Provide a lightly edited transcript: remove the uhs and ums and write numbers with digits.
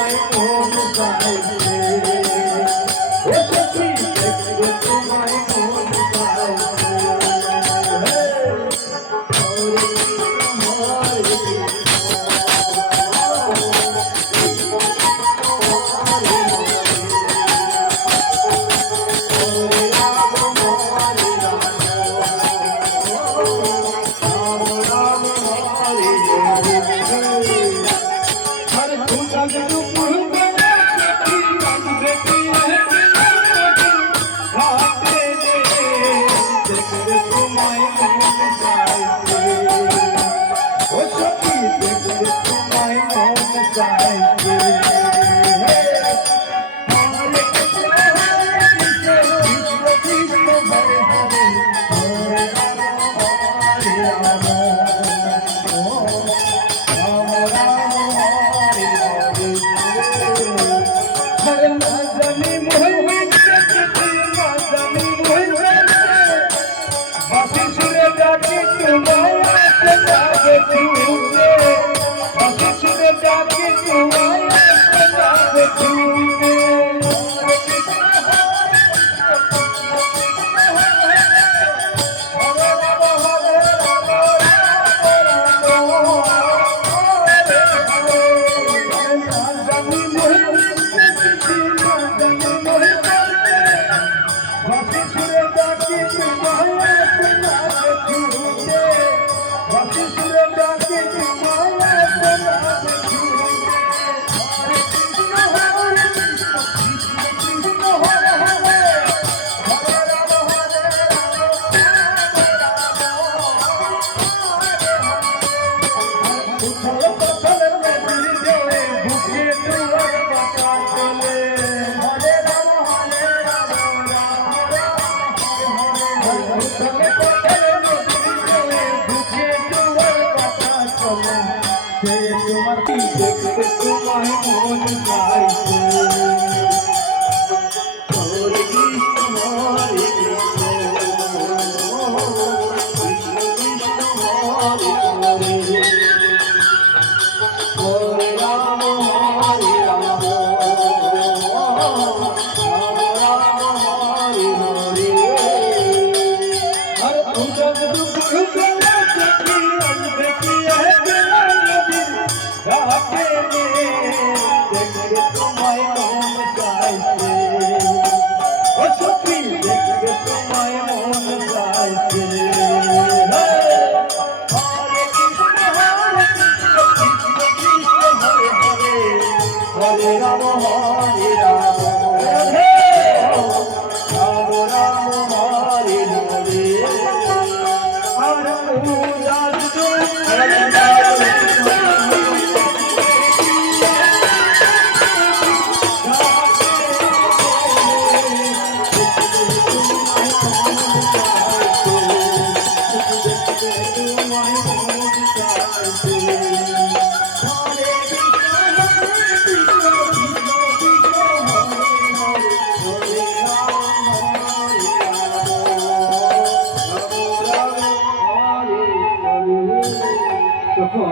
তোমায় মন চাইছে ও সখী দেখতে তোমায় মন চাইছে তোমার কি দেখতে তোমায় মন চাইছে হরে কৃষ্ণ হরে কৃষ্ণ কৃষ্ণ কৃষ্ণ হরে হরে হরে রাম হরে রাম রাম রাম হরে হরে হরে অন্তর দুঃখ তোমায় মন চাইছে ও সখী দেখবে তোমায় মন চাইছে হরে কৃষ্ণ হরে কৃষ্ণ কৃষ্ণ কৃষ্ণ হরে হরে হরে রাম হরে রাম রাম রাম হরে হরে তখন